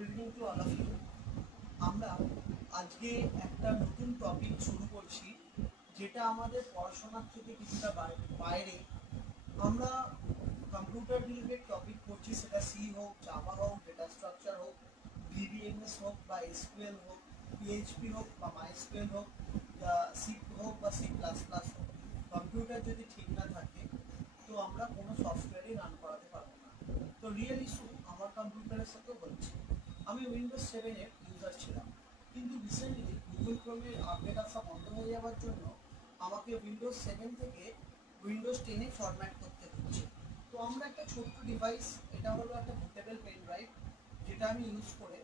Good evening to all of you. আমরা আজকে একটা নতুন টপিক শুরু করছি, যেটা আমাদের পড়াশোনার থেকে কিছুটা বাইরে। আমরা কম্পিউটার রিলেটেড টপিক করছি, সেটা সি হোক, জাভা হোক, ডেটা স্ট্রাকচার হোক, ভিবিএমএস হোক বা এসকিউএল হোক, পিএইচপি হোক বা মাইস্কুয়েল হোক, সি হোক বা সি প্লাস প্লাস হোক। কম্পিউটার যদি ঠিক না থাকে তো আমরা কোনো সফটওয়্যারই রান করাতে পারবো না। তো রিয়েল ইস্যু আমার কম্পিউটারের সাথেও হচ্ছে। আমি উইন্ডোজ 7-এর ইউজার ছিলাম, কিন্তু রিসেন্টলি গুগল ক্রোমের আপডেট আসা বন্ধ হয়ে যাওয়ার জন্য আমাকে উইন্ডোজ 7 থেকে উইন্ডোজ 10-এ ফরম্যাট করতে হচ্ছে। তো আমরা একটা ছোট্ট ডিভাইস, এটা হলো একটা বুটেবল পেন ড্রাইভ, যেটা আমি ইউজ করে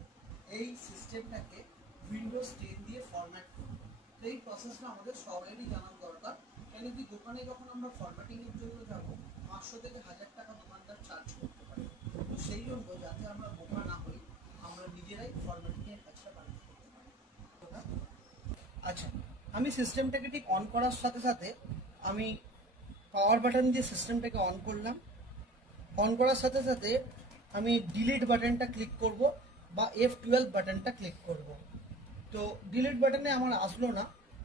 এই সিস্টেমটাকে উইন্ডোজ 10 দিয়ে ফরম্যাট করব। তো এই প্রসেসটা আমাদের সবারই জানার দরকার, কেন কি দোকানে যখন আমরা ফরম্যাটিংয়ের জন্য যাব 500 থেকে 1000 টাকা দোকানদার চার্জ করতে পারে। তো সেই জন্য যাতে আমরা বোকা না হই, আমরা নিজেরাই ফরম্যাটিংয়ের কাজটা বানিয়ে করতে পারি। আচ্ছা, আমি সিস্টেমটাকে ঠিক অন করার সাথে সাথে আমি পাওয়ার বাটন দিয়ে সিস্টেমটাকে অন করলাম। অন করার সাথে সাথে আমি ডিলিট বাটনটা ক্লিক করব বা F12 বাটনটা ক্লিক করব। তো ডিলিট বাটনে আমার আসলো না,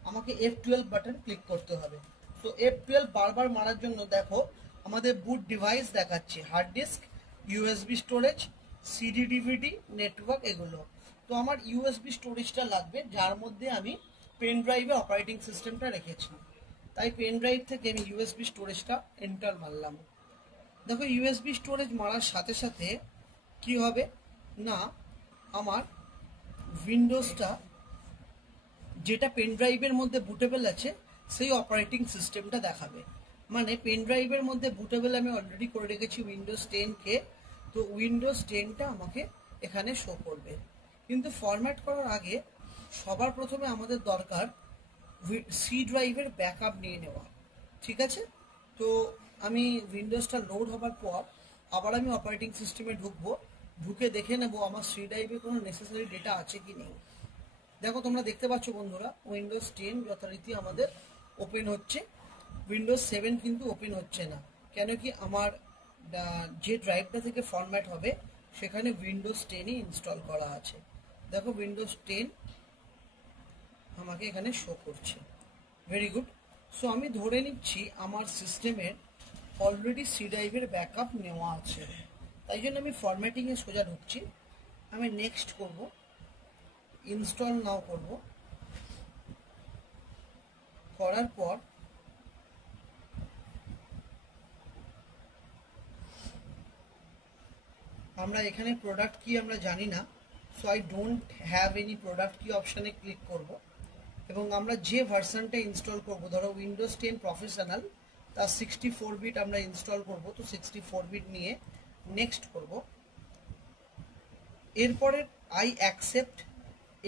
আমাকে F12 বাটন ক্লিক করতে হবে। তো F12 বারবার মারার জন্য দেখো আমাদের বুট ডিভাইস দেখাচ্ছে, hard disk, USB storage, CD DVD, network, এগুলো। তো আমার ইউএসবি স্টোরেজটা লাগবে, যার মধ্যে আমি পেন ড্রাইভে অপারেটিং সিস্টেমটা রেখেছি। তাই পেন ড্রাইভ থেকে আমি ইউএসবি স্টোরেজটা এন্টার মারলাম। দেখো ইউএসবি স্টোরেজ মারার সাথে সাথে কি হবে না, আমার উইন্ডোজটা যেটা পেন ড্রাইভের মধ্যে বুটেবল আছে সেই অপারেটিং সিস্টেমটা দেখাবে। মানে পেন ড্রাইভের মধ্যে বুটেবল আমি অলরেডি করে রেখেছি উইন্ডোজ 10-কে, তো উইন্ডোজ 10টা আমাকে এখানে শো করবে। কিন্তু ফরম্যাট করার আগে সবার প্রথমে আমাদের দরকার সি ড্রাইভের ব্যাকআপ নিয়ে নেওয়া, ঠিক আছে? তো আমি উইন্ডোজটা লোড হবার পর আবার আমি অপারেটিং সিস্টেমে ঢুকবো, ঢুকে দেখে নেবো আমার সি ড্রাইভে কোনো নেসেসারি ডেটা আছে কি নেই। দেখো তোমরা দেখতে পাচ্ছ বন্ধুরা, উইন্ডোজ 10 যথারীতি আমাদের ওপেন হচ্ছে, উইন্ডোজ 7 কিন্তু ওপেন হচ্ছে না। কেন কি আমার যে ড্রাইভটা থেকে ফরম্যাট হবে সেখানে উইন্ডোজ 10ই ইনস্টল করা আছে। দেখো উইন্ডোজ 10 আমাকে এখানে শো করছে। Very good. সো আমি ধরে নিচ্ছি আমার সিস্টেমের অলরেডি সি ড্রাইভের ব্যাকআপ নেওয়া আছে, তাই জন্য আমি ফরম্যাটিংয়ে সোজা ঢুকছি। আমি নেক্সট করব, ইনস্টল নাও করব। করার পর আমরা এখানে প্রোডাক্ট কি আমরা জানি না, so I don't have any product কি অপশানে ক্লিক করব এবং আমরা যে ভার্সনটা ইনস্টল করব, ধরো উইন্ডোজ 10 প্রফেশনাল, তার 64 বিট আমরা ইনস্টল করব। তো 64 বিট নিয়ে নেক্সট করব। এরপরে আই অ্যাকসেপ্ট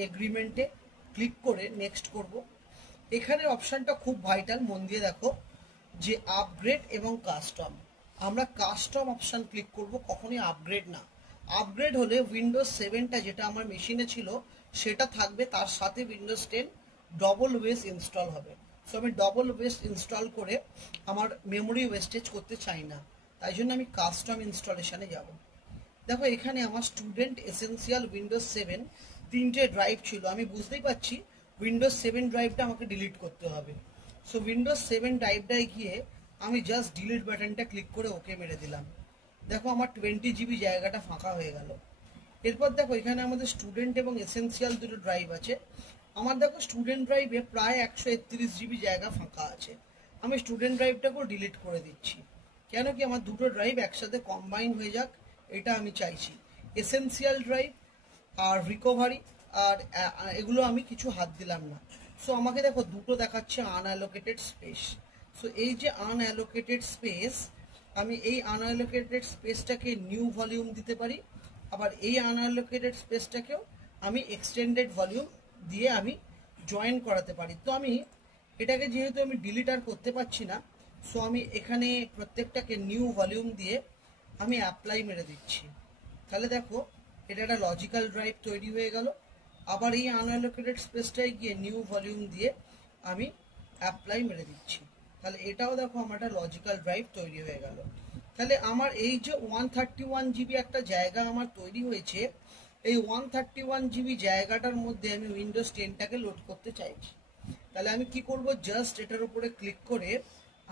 এগ্রিমেন্টে ক্লিক করে নেক্সট করব। এখানে অপশানটা খুব ভাইটাল, মন দিয়ে দেখো, যে আপগ্রেড এবং কাস্টম। আমরা কাস্টম অপশান ক্লিক করব, কখনোই আপগ্রেড না। আপগ্রেড হলে উইন্ডোজ 7টা যেটা আমার মেশিনে ছিল সেটা থাকবে, তার সাথে উইন্ডোজ 10 ডবল ওয়েস ইনস্টল হবে। সো আমি ডবল ওয়েস ইনস্টল করে আমার মেমোরি ওয়েস্টেজ করতে চাই না, তাই জন্য আমি কাস্টম ইনস্টলেশনে যাব। দেখো এখানে আমার স্টুডেন্ট, এসেন্সিয়াল, উইন্ডোজ 7 তিনটে ড্রাইভ ছিল। আমি বুঝতেই পারছি উইন্ডোজ 7 ড্রাইভটা আমাকে ডিলিট করতে হবে। সো উইন্ডোজ 7 ড্রাইভটায় গিয়ে আমি জাস্ট ডিলিট বাটনটা ক্লিক করে ওকে মেরে দিলাম। দেখো আমার 20 জিবি জায়গাটা ফাঁকা হয়ে গেল। এরপর দেখো এখানে আমাদের স্টুডেন্ট এবং এসেন্সিয়াল দুটো ড্রাইভ আছে। আমার দেখো স্টুডেন্ট ড্রাইভে প্রায় 131 জিবি জায়গা ফাঁকা আছে। আমি স্টুডেন্ট ড্রাইভটাকেও ডিলিট করে দিচ্ছি, কেন কি আমার দুটো ড্রাইভ একসাথে কম্বাইন হয়ে যাক, এটা আমি চাইছি। এসেন্সিয়াল ড্রাইভ আর রিকভারি আর এগুলো আমি কিছু হাত দিলাম না। সো আমাকে দেখো দুটো দেখাচ্ছে আনঅ্যালোকেটেড স্পেস। সো এই যে আনঅ্যালোকেটেড স্পেস, আমি এই আনঅ্যালোকেটেড স্পেসটাকে নিউ ভলিউম দিতে পারি, আবার এই আনঅ্যালোকেটেড স্পেসটাকেও আমি এক্সটেন্ডেড ভলিউম দিয়ে আমি জয়েন করাতে পারি। তো আমি এটাকে যেহেতু আমি ডিলিট আর করতে পারছি না, সো আমি এখানে প্রত্যেকটাকে নিউ ভলিউম দিয়ে আমি অ্যাপ্লাই মেরে দিচ্ছি। তাহলে দেখো এটা একটা লজিক্যাল ড্রাইভ তৈরি হয়ে গেল। আবার এই আনঅ্যালোকেটেড স্পেসটায় গিয়ে নিউ ভলিউম দিয়ে আমি অ্যাপ্লাই মেরে দিচ্ছি, তাহলে এটাও দেখো আমার একটা লজিক্যাল ড্রাইভ তৈরি হয়ে গেল। তাহলে আমার এই যে 131 জিবি একটা জায়গা আমার তৈরি হয়েছে, এই 131 GB জায়গাটার মধ্যে আমি উইন্ডোজ 10টাকে লোড করতে চাইছি। তাহলে আমি কি করব, জাস্ট এটার উপরে ক্লিক করে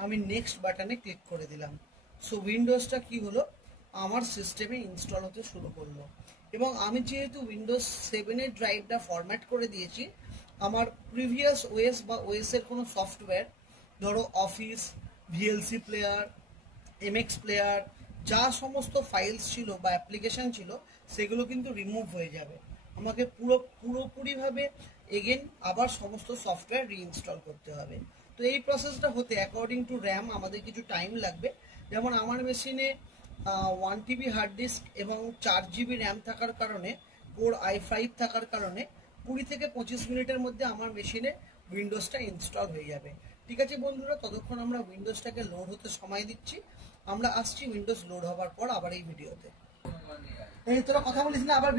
আমি নেক্সট বাটনে ক্লিক করে দিলাম। সো উইন্ডোজটা কি হলো, আমার সিস্টেমে ইনস্টল হতে শুরু করলো। এবং আমি যেহেতু উইন্ডোজ 7-এর ড্রাইভটা ফরম্যাট করে দিয়েছি, আমার প্রিভিয়াস ওএস বা ওএসের কোনো সফটওয়্যার, ধরো office, VLC player, MX player, যা সমস্ত ফাইলস ছিল বা অ্যাপ্লিকেশন ছিল সেগুলো কিন্তু রিমুভ হয়ে যাবে। আমাকে পুরোপুরিভাবে এগেন আবার সমস্ত সফটওয়্যার রিইনস্টল করতে হবে। তো এই প্রসেসটা হতে অ্যাকর্ডিং টু র্যাম আমাদের কিছু টাইম লাগবে। যেমন আমার মেশিনে 1 TB হার্ড ডিস্ক এবং 4 GB র্যাম থাকার কারণে, কোর i5 থাকার কারণে 20 থেকে 25 মিনিটের মধ্যে আমার মেশিনে উইন্ডোজটা ইনস্টল হয়ে যাবে। ঠিক আছে বন্ধুরা, ততক্ষণ আমরা উইন্ডোজটাকে লোড হতে সময় দিচ্ছি। আমরা আসছি উইন্ডোজ লোড হওয়ার পর আবার এই ভিডিওতে। এই তোরা কথা বলিস না আবার।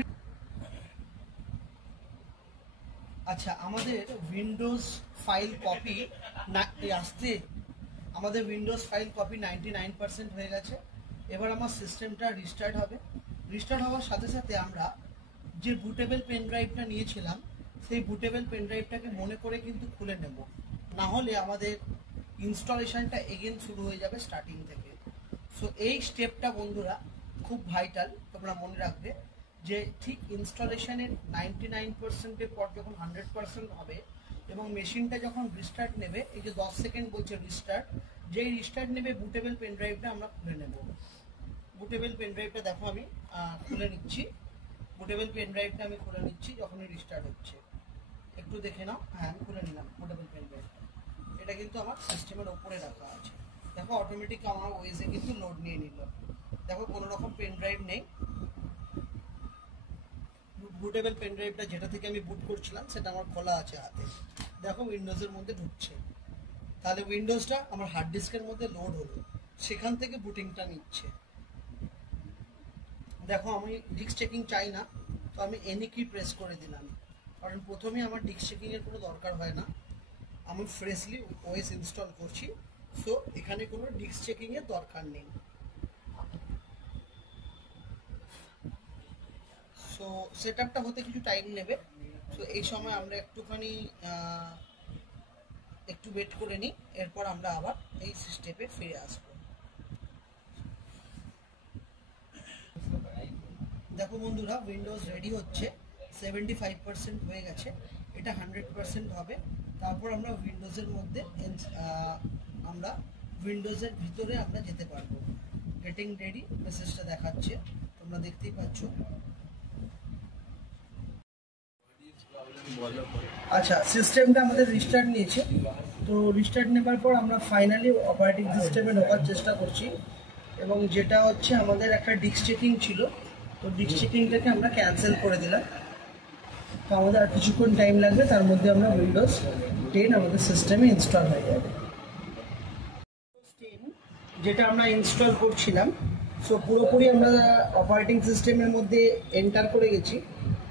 আচ্ছা, আমাদের উইন্ডোজ ফাইল কপি আমাদের উইন্ডোজ ফাইল কপি 99% হয়ে গেছে। এবার আমার সিস্টেমটা রিস্টার্ট হবে। রিস্টার্ট হওয়ার সাথে সাথে আমরা যে বুটেবল পেন ড্রাইভটা নিয়েছিলাম সেই বুটেবল পেন ড্রাইভটাকে মনে করে কিন্তু খুলে নেব, না হলে আমাদের ইনস্টলেশনটা এগেন শুরু হয়ে যাবে স্টার্টিং থেকে। সো এই স্টেপটা বন্ধুরা খুব ভাইটাল, তোমরা মনে রাখবে যে ঠিক ইনস্টলেশনের 99%-এর পর যখন 100% হবে এবং মেশিনটা যখন রিস্টার্ট নেবে, এই যে 10 সেকেন্ড বলছে রিস্টার্ট, যেই রিস্টার্ট নেবে বুটেবল পেন ড্রাইভটা আমরা খুলে নেব। বুটেবল পেন ড্রাইভটা দেখো আমি খুলে নিচ্ছি। বুটেবল পেন ড্রাইভটা আমি খুলে নিচ্ছি যখনই রিস্টার্ট হচ্ছে। একটু দেখে নাও। হ্যাঁ, আমি খুলে নিলাম বুটেবল পেন ড্রাইভটা। এটা কিন্তু আমার সিস্টেমের ওপরে রাখা আছে। দেখো অটোমেটিক আমার ওএসে কিন্তু লোড নিয়ে নিল। দেখো কোনো রকম পেন ড্রাইভ নেই। বুটেবল পেন ড্রাইভটা যেটা থেকে আমি বুট করছিলাম সেটা আমার খোলা আছে হাতে। দেখো উইন্ডোজের মধ্যে ঢুকছে। তাহলে উইন্ডোজটা আমার হার্ড ডিস্কের মধ্যে লোড হলো, সেখান থেকে বুটিংটা নিচ্ছে। দেখো আমি ডিস্ক চেকিং চাই না, তো আমি এনি কি প্রেস করে দিলাম, কারণ প্রথমে আমার ডিস্ক চেকিংয়ের কোনো দরকার হয় না। আমি ফ্রেশলি ওএস ইনস্টল করছি, সো এখানে কোনো ডিস্ক চেকিংয়ের দরকার নেই। সো সেটআপটা হতে কিছু টাইম নেবে। সো এই সময় আমরা একটুখানি একটু ওয়েট করে নিই, এরপর আমরা আবার এই স্টেপে ফিরে আসবো। দেখো বন্ধুরা, উইন্ডোজ রেডি হচ্ছে, 75% হয়ে গেছে। এটা 100% হবে। তারপর আমরা উইন্ডোজের মধ্যে আমরা উইন্ডোজের ভিতরে আমরা যেতে পারবো। গেটিং রেডি মেসেজটা দেখাচ্ছে, তোমরা দেখতেই পাচ্ছ। আচ্ছা, সিস্টেমটা আমাদের রিস্টার্ট নিয়েছে। তো রিস্টার্ট নেবার পর আমরা ফাইনালি অপারেটিং সিস্টেমে ঢোকার চেষ্টা করছি, এবং যেটা হচ্ছে আমাদের একটা ডিস্ক চেকিং ছিল, তো ডিস্ক চেকিংটাকে আমরা ক্যান্সেল করে দিলাম। তো আমাদের আর কিছুক্ষণ টাইম লাগবে, তার মধ্যে আমরা উইন্ডোজ 10 আমাদের সিস্টেমে ইনস্টল হয়ে যাবে। যেটা আমরা ইনস্টল করছিলাম, সো পুরোপুরি আমরা অপারেটিং সিস্টেমের মধ্যে এন্টার করে গেছি।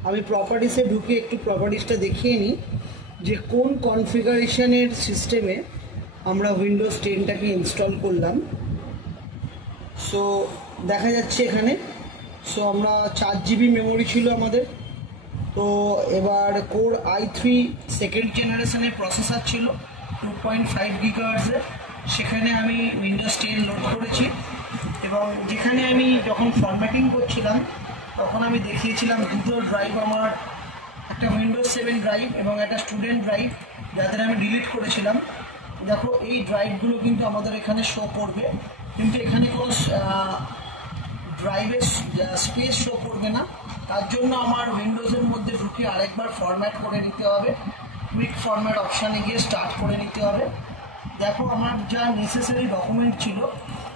আমি প্রপার্টিসে ঢুকে একটু প্রপার্টিসটা দেখিয়ে নিই যে কোন কনফিগারেশনের সিস্টেমে আমরা উইন্ডোজ 10টাকে ইনস্টল করলাম। সো দেখা যাচ্ছে এখানে, সো আমরা 4 GB মেমোরি ছিল আমাদের। তো এবার কোর i3 সেকেন্ড জেনারেশনের প্রসেসর ছিল 2.5 GHz-এর। সেখানে আমি উইন্ডোজ 10 লোড করেছি, এবং যেখানে আমি যখন ফরম্যাটিং করছিলাম তখন আমি দেখিয়েছিলাম দুটো ড্রাইভ আমার, একটা উইন্ডোজ 7 ড্রাইভ এবং একটা স্টুডেন্ট ড্রাইভ, যাদের আমি ডিলিট করেছিলাম। দেখো এই ড্রাইভগুলো কিন্তু আমাদের এখানে শো করবে, কিন্তু এখানে কোনো ড্রাইভের স্পেস শো করবে না। তার জন্য আমার উইন্ডোজের মধ্যে ঢুকে আরেকবার ফরম্যাট করে নিতে হবে। কুইক ফরম্যাট অপশানে গিয়ে স্টার্ট করে নিতে হবে। দেখো আমার যা নেসেসারি ডকুমেন্ট ছিল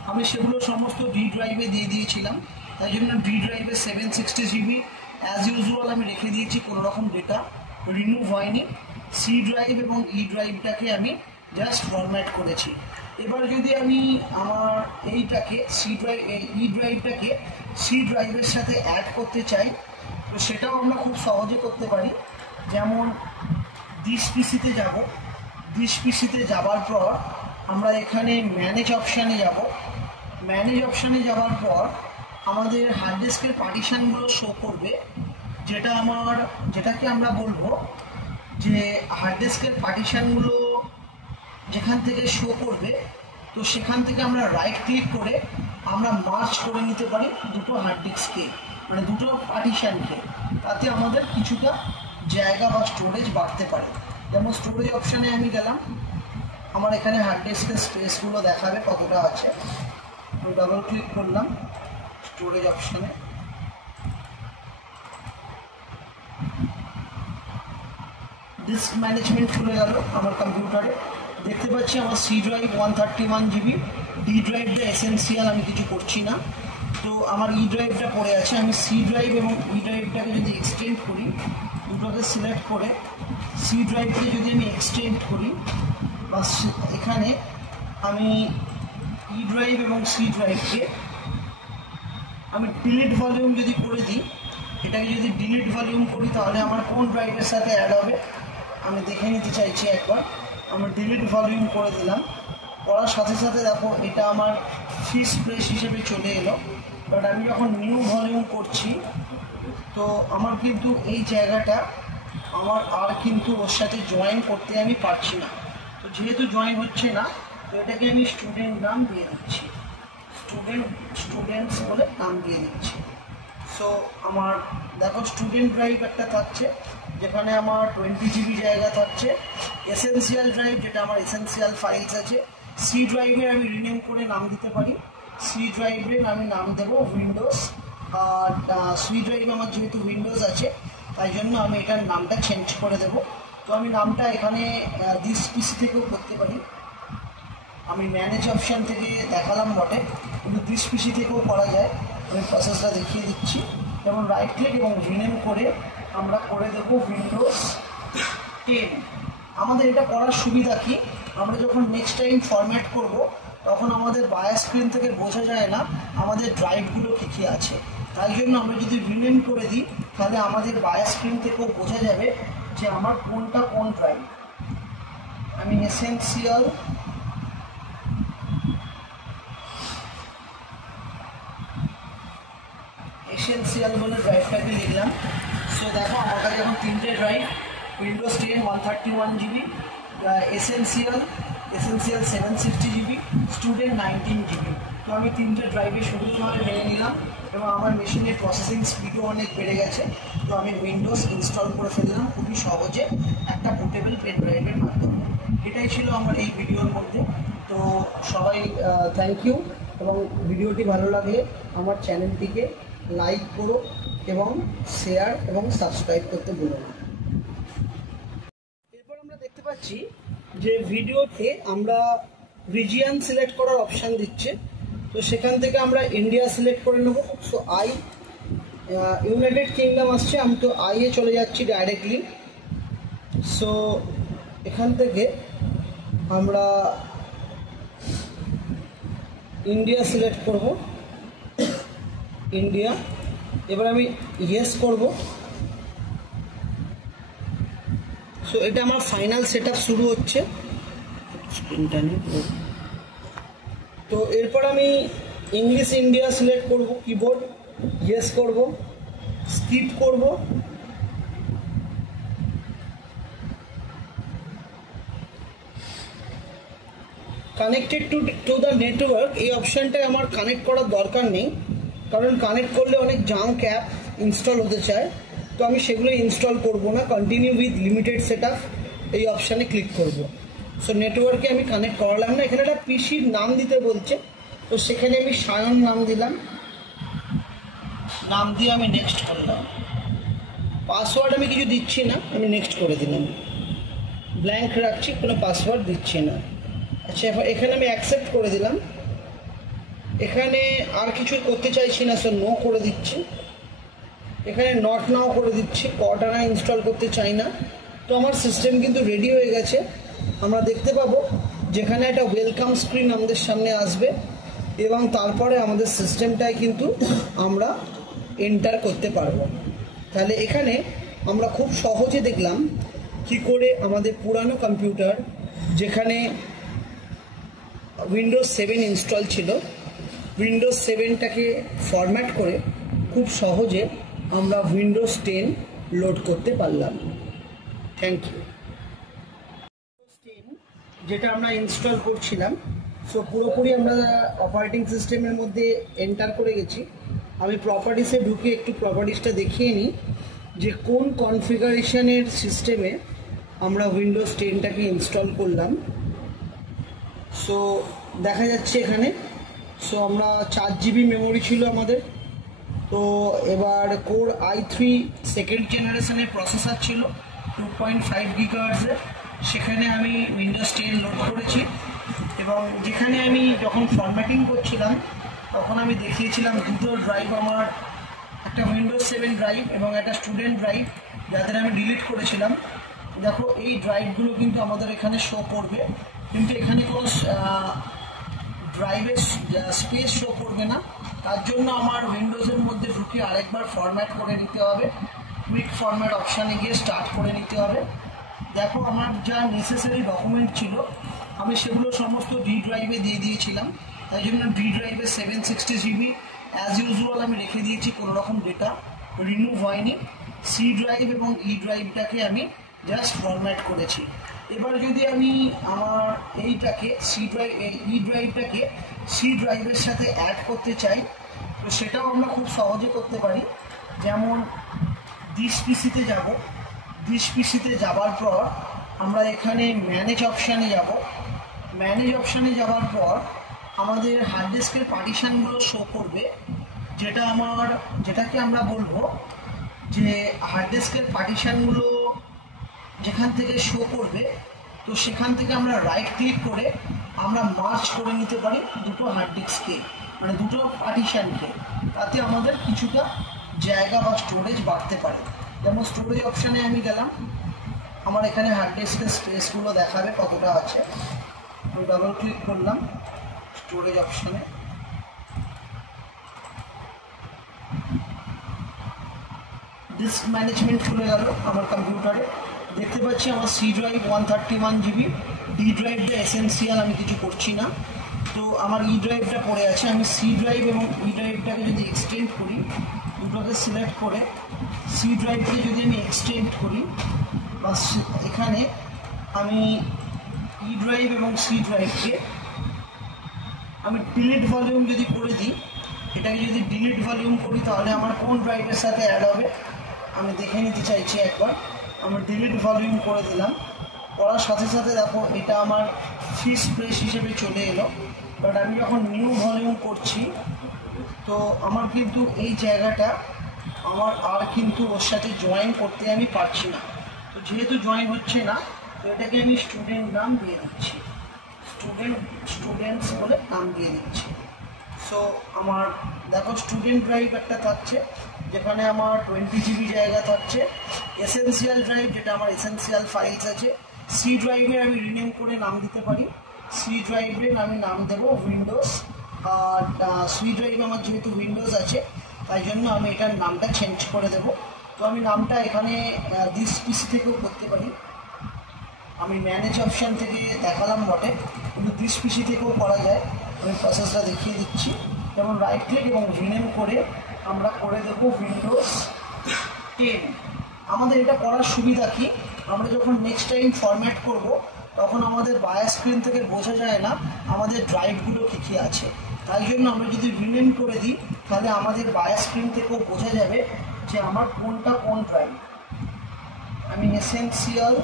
আমি সেগুলো সমস্ত ডি ড্রাইভে দিয়ে দিয়েছিলাম, তাই জন্য ডি ড্রাইভে 760 GB অ্যাজ ইউজুয়াল আমি রেখে দিয়েছি, কোনো রকম ডেটা রিমুভ হয়নি। সি ড্রাইভ এবং ই ড্রাইভটাকে আমি জাস্ট ফরম্যাট করেছি। এবার যদি আমি আমার এইটাকে ই ড্রাইভটাকে সি ড্রাইভের সাথে অ্যাড করতে চাই, তো সেটাও আমরা খুব সহজে করতে পারি। যেমন দিস পিসিতে যাব, দিস পিসিতে যাওয়ার পর আমরা এখানে ম্যানেজ অপশানে যাব। ম্যানেজ অপশানে যাওয়ার পর আমাদের হার্ড ডিস্কের পার্টিশানগুলো শো করবে। যেটাকে আমরা বলবো যে হার্ড ডিস্কের পার্টিশনগুলো যেখান থেকে শো করবে, তো সেখান থেকে আমরা রাইট ক্লিক করে আমরা মার্জ করে নিতে পারি দুটো হার্ড ডিস্ককে, মানে দুটো পার্টিশনকে। তাতে আমাদের কিছুটা জায়গা বা স্টোরেজ বাড়তে পারে। যেমন স্টোরেজ অপশানে আমি গেলাম, আমার এখানে হার্ড ডিস্কের স্পেসগুলো দেখাবে কতটা আছে। তো ডাবল ক্লিক করলাম স্টোরেজ অপশানে, ডিস্ক ম্যানেজমেন্ট চলে গেল আমার কম্পিউটারে। দেখতে পাচ্ছি আমার সি ড্রাইভ 131 GB, ডি ড্রাইভটা এসেন্সিয়াল, আমি কিছু করছি না। তো আমার ই ড্রাইভটা পড়ে আছে। আমি সি ড্রাইভ এবং ই ড্রাইভটাকে যদি এক্সটেন্ড করি, দুটোকে সিলেক্ট করে সি ড্রাইভকে যদি আমি এক্সটেন্ড করি, বা এখানে আমি ই ড্রাইভ এবং সি ড্রাইভকে আমি ডিলিট ভলিউম যদি করে দিই, এটাকে যদি ডিলিট ভলিউম করি তাহলে আমার কোন ড্রাইভের সাথে অ্যাড হবে আমি দেখে নিতে চাইছি একবার। আমি ডিলিট ভলিউম করে দিলাম, করার সাথে সাথে দেখো এটা আমার ফ্রি স্পেস হিসেবে চলে এলো। বাট আমি যখন নিউ ভলিউম করছি, তো আমার কিন্তু এই জায়গাটা আমার আর কিন্তু ওর সাথে জয়েন করতে আমি পারছি না। তো যেহেতু জয়েন হচ্ছে না, তো এটাকে আমি স্টুডেন্ট নাম দিয়ে দিচ্ছি, স্টুডেন্টস বলে নাম দিয়ে দিচ্ছি। সো আমার দেখো স্টুডেন্ট ড্রাইভ একটা থাকছে, যেখানে আমার 20 GB জায়গা থাকছে। এসেন্সিয়াল ড্রাইভ, যেটা আমার এসেন্সিয়াল ফাইলস আছে। সি ড্রাইভের আমি রিনেম করে নাম দিতে পারি, সি ড্রাইভের আমি নাম দেবো উইন্ডোজ। আর সি ড্রাইভ আমার যেহেতু উইন্ডোজ আছে, তাই জন্য আমি এটার নামটা চেঞ্জ করে দেবো। তো আমি নামটা এখানে দিস পিসি থেকেও করতে পারি। আমি ম্যানেজ অপশান থেকে দেখালাম বটে, কিন্তু দিস পিসি থেকেও করা যায়। আমি প্রসেসটা দেখিয়ে দিচ্ছি। যেমন রাইট ক্লিক এবং রিনেম করে আমরা করে দেবো উইন্ডোজ 10। আমাদের এটা করার সুবিধা কি, আমরা যখন নেক্সট টাইম ফরম্যাট করব, তখন আমাদের বায়ার স্ক্রিন থেকে বোঝা যায় না আমাদের ড্রাইভগুলো কী কী আছে। তাই জন্য আমরা যদি রিনেম করে দিই, তাহলে আমাদের বায়ার স্ক্রিন থেকেও বোঝা যাবে যে আমার কোনটা কোন ড্রাইভ। আমি এসেন্সিয়াল বলে ড্রাইভটাকে লিখলাম। সো দেখো আমার কাছে এখন তিনটে drive, Windows 10 131 GB, essential 760 GB, student 19 GB। তো আমি তিনটে ড্রাইভে সুন্দরভাবে মেনে নিলাম এবং আমার মেশিনের প্রসেসিং স্পিডও অনেক বেড়ে গেছে। তো আমি উইন্ডোজ ইনস্টল করে ফেললাম খুবই সহজে একটা পোর্টেবল পেন ড্রাইভের মাধ্যমে। এটাই ছিল আমার এই ভিডিওর মধ্যে। তো সবাই থ্যাংক ইউ, এবং ভিডিওটি ভালো লাগলে আমার চ্যানেলটিকে লাইক করো এবং শেয়ার এবং সাবস্ক্রাইব করতে ভুলো না। এরপর আমরা দেখতে পাচ্ছি যে ভিডিওতে আমরা রিজিয়ন সিলেক্ট করার অপশান দিচ্ছে। তো সেখান থেকে আমরা ইন্ডিয়া সিলেক্ট করে নেব। সো ইউনাইটেড কিংডম আসছে, আমি তো এ চলে যাচ্ছি ডাইরেক্টলি। সো এখান থেকে আমরা ইন্ডিয়া সিলেক্ট করব, ইন্ডিয়া। এবার আমি ইয়েস করব। সো এটা আমার ফাইনাল সেট আপ শুরু হচ্ছে। তো এরপর আমি ইংলিশ ইন্ডিয়া সিলেক্ট করব, কিবোর্ড ইয়েস করব, স্কিপ করব। কানেক্টেড টু দ্য নেটওয়ার্ক, এই অপশানটায় আমার কানেক্ট করার দরকার নেই, কারণ কানেক্ট করলে অনেক জাঙ্ক অ্যাপ ইনস্টল হতে চায়। তো আমি সেগুলো ইনস্টল করব না। Continue with limited set up এই অপশানে ক্লিক করব। সো নেটওয়ার্কে আমি কানেক্ট করালাম না। এখানে একটা পিসির নাম দিতে বলছে, তো সেখানে আমি সায়ন নাম দিলাম, নাম দিয়ে আমি নেক্সট করলাম। পাসওয়ার্ড আমি কিছু দিচ্ছি না, আমি নেক্সট করে দিলাম, ব্ল্যাঙ্ক রাখছি, কোনো পাসওয়ার্ড দিচ্ছি না। আচ্ছা, এখানে আমি অ্যাকসেপ্ট করে দিলাম। এখানে আর কিছু করতে চাইছি না, সো নো করে দিচ্ছি। এখানে নট নাও করে দিচ্ছি, কর্টানা ইনস্টল করতে চাই না। তো আমার সিস্টেম কিন্তু রেডি হয়ে গেছে। আমরা দেখতে পাবো যেখানে একটা ওয়েলকাম স্ক্রিন আমাদের সামনে আসবে, এবং তারপরে আমাদের সিস্টেমটায় কিন্তু আমরা এন্টার করতে পারবো। তাহলে এখানে আমরা খুব সহজে দেখলাম কি করে আমাদের পুরানো কম্পিউটার, যেখানে উইন্ডোজ 7 ইনস্টল ছিল, উইন্ডোজ 7টাকে ফরম্যাট করে খুব সহজে আমরা উইন্ডোজ 10 লোড করতে পারলাম। Thank you. যেটা আমরা ইনস্টল করছিলাম, সো পুরোপুরি আমরা অপারেটিং সিস্টেমের মধ্যে এন্টার করে গেছি। আমি প্রপার্টিসে ঢুকে একটু প্রপার্টিসটা দেখিয়ে নিই যে কোন কনফিগারেশনের সিস্টেমে আমরা উইন্ডোজ 10টাকে ইনস্টল করলাম। সো দেখা যাচ্ছে এখানে, সো আমরা 4 GB মেমোরি ছিল আমাদের। তো এবার কোর i3 সেকেন্ড জেনারেশনের প্রসেসর ছিল 2.5 GHz-এর। সেখানে আমি উইন্ডোজ 10 লোড করেছি এবং যেখানে আমি যখন ফরম্যাটিং করছিলাম তখন আমি দেখিয়েছিলাম দুটো ড্রাইভ আমার, একটা উইন্ডোজ 7 ড্রাইভ এবং একটা স্টুডেন্ট ড্রাইভ, যাদের আমি ডিলিট করেছিলাম। দেখো এই ড্রাইভগুলো কিন্তু আমাদের এখানে শো করবে, কিন্তু এখানে কোনো ড্রাইভের স্পেস শো করবে না। তার জন্য আমার উইন্ডোজের মধ্যে ঢুকে আরেকবার ফরম্যাট করে নিতে হবে। কুইক ফরম্যাট অপশানে গিয়ে স্টার্ট করে নিতে হবে। দেখো আমার যা নেসেসারি ডকুমেন্ট ছিল আমি সেগুলো সমস্ত ডি ড্রাইভে দিয়ে দিয়েছিলাম। তাই জন্য ডি ড্রাইভে 760 GB অ্যাজ ইউজুয়াল আমি রেখে দিয়েছি, কোনো রকম ডেটা রিমুভ হয়নি। সি ড্রাইভ এবং ই ড্রাইভটাকে আমি জাস্ট ফরম্যাট করেছি। এবার যদি আমি আমার এইটাকে ই ড্রাইভটাকে সি ড্রাইভের সাথে অ্যাড করতে চাই, তো সেটাও আমরা খুব সহজে করতে পারি। যেমন দিস পিসিতে যাব, দিস পিসিতে যাওয়ার পর আমরা এখানে ম্যানেজ অপশানে যাব। ম্যানেজ অপশানে যাওয়ার পর আমাদের হার্ড ডিস্কের পার্টিশানগুলো শো করবে, যেটাকে আমরা বলবো যে হার্ড ডিস্কের পার্টিশানগুলো যেখান থেকে শো করবে, তো সেখান থেকে আমরা রাইট ক্লিক করে আমরা মার্জ করে নিতে পারি দুটো হার্ড ডিস্ককে, মানে দুটো পার্টিশানকে। তাতে আমাদের কিছুটা জায়গা বা স্টোরেজ বাড়তে পারে। যেমন স্টোরেজ অপশানে আমি গেলাম, আমার এখানে হার্ড ডিস্কের স্পেসগুলো দেখাবে কতটা আছে। আমি ডাবল ক্লিক করলাম স্টোরেজ অপশানে, ডিস্ক ম্যানেজমেন্ট খুলে গেল আমার কম্পিউটারে। দেখতে পাচ্ছি আমার সি ড্রাইভ 131 GB, ডি ড্রাইভটা এসেন্সিয়াল, আমি কিছু করছি না। তো আমার ই ড্রাইভটা পড়ে আছে। আমি সি ড্রাইভ এবং ই ড্রাইভটাকে যদি এক্সটেন্ড করি, দুটোকে সিলেক্ট করে সি ড্রাইভকে যদি আমি এক্সটেন্ড করি, বা এখানে আমি ই ড্রাইভ এবং সি ড্রাইভকে আমি ডিলিট ভলিউম যদি করে দিই, এটাকে যদি ডিলিট ভলিউম করি তাহলে আমার কোন ড্রাইভের সাথে অ্যাড হবে আমি দেখে নিতে চাইছি একবার। আমি ডিলিট ভলিউম করে দিলাম, করার সাথে সাথে দেখো এটা আমার ফ্রি স্পেস হিসেবে চলে এলো। বাট আমি যখন নিউ ভলিউম করছি, তো আমার কিন্তু এই জায়গাটা আমার আর কিন্তু ওর সাথে জয়েন করতে আমি পারছি না। তো যেহেতু জয়েন হচ্ছে না, তো এটাকে আমি স্টুডেন্ট নাম দিয়ে দিচ্ছি, স্টুডেন্টস বলে নাম দিয়ে দিচ্ছি। সো আমার দেখো স্টুডেন্ট ড্রাইভ একটা থাকছে, যেখানে আমার 20 GB জায়গা থাকছে। এসেন্সিয়াল ড্রাইভ, যেটা আমার এসেন্সিয়াল ফাইলস আছে। সি ড্রাইভে আমি রিনেম করে নাম দিতে পারি, সি ড্রাইভে আমি নাম দেবো উইন্ডোজ। আর সি ড্রাইভে আমার যেহেতু উইন্ডোজ আছে, তাই জন্য আমি এটার নামটা চেঞ্জ করে দেবো। তো আমি নামটা এখানে দিস পিসি থেকেও করতে পারি। আমি ম্যানেজ অপশান থেকে দেখালাম বটে, কিন্তু দিস পিসি থেকেও করা যায়। আমি প্রসেসটা দেখিয়ে দিচ্ছি। যেমন রাইট ক্লিক এবং রিনেম করে আমরা করে দেবো উইন্ডোজ 10। আমাদের এটা করার সুবিধা কি, আমরা যখন নেক্সট টাইম ফরম্যাট করব, তখন আমাদের বায়ার স্ক্রিন থেকে বোঝা যায় না আমাদের ড্রাইভগুলো কী কী আছে। তাই জন্য আমরা যদি রিনেম করে দিই, তাহলে আমাদের বায়ার স্ক্রিন থেকেও বোঝা যাবে যে আমার কোনটা কোন ড্রাইভ। আমি এসেন্সিয়াল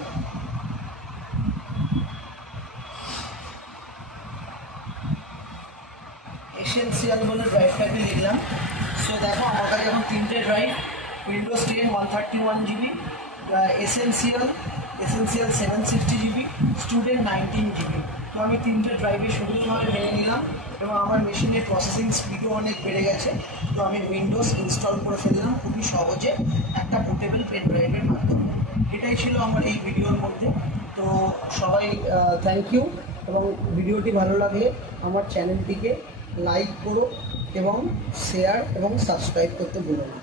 বলে ড্রাইভটাকে লিখলাম। সো দেখো আমার কাছে এখন 3টে drive, Windows 10 131 GB, essential 760 GB, student 19 GB। তো আমি 3টে ড্রাইভে সুন্দরভাবে মেনে নিলাম এবং আমার মেশিনের প্রসেসিং স্পিডও অনেক বেড়ে গেছে। তো আমি উইন্ডোজ ইনস্টল করে ফেললাম খুবই সহজে একটা পোর্টেবল পেন ড্রাইভের মাধ্যমে। এটাই ছিল আমার এই ভিডিওর মধ্যে। তো সবাই থ্যাংক ইউ, এবং ভিডিওটি ভালো লাগলে আমার চ্যানেলটিকে লাইক করো এবং শেয়ার এবং সাবস্ক্রাইব করতে ভুলো না।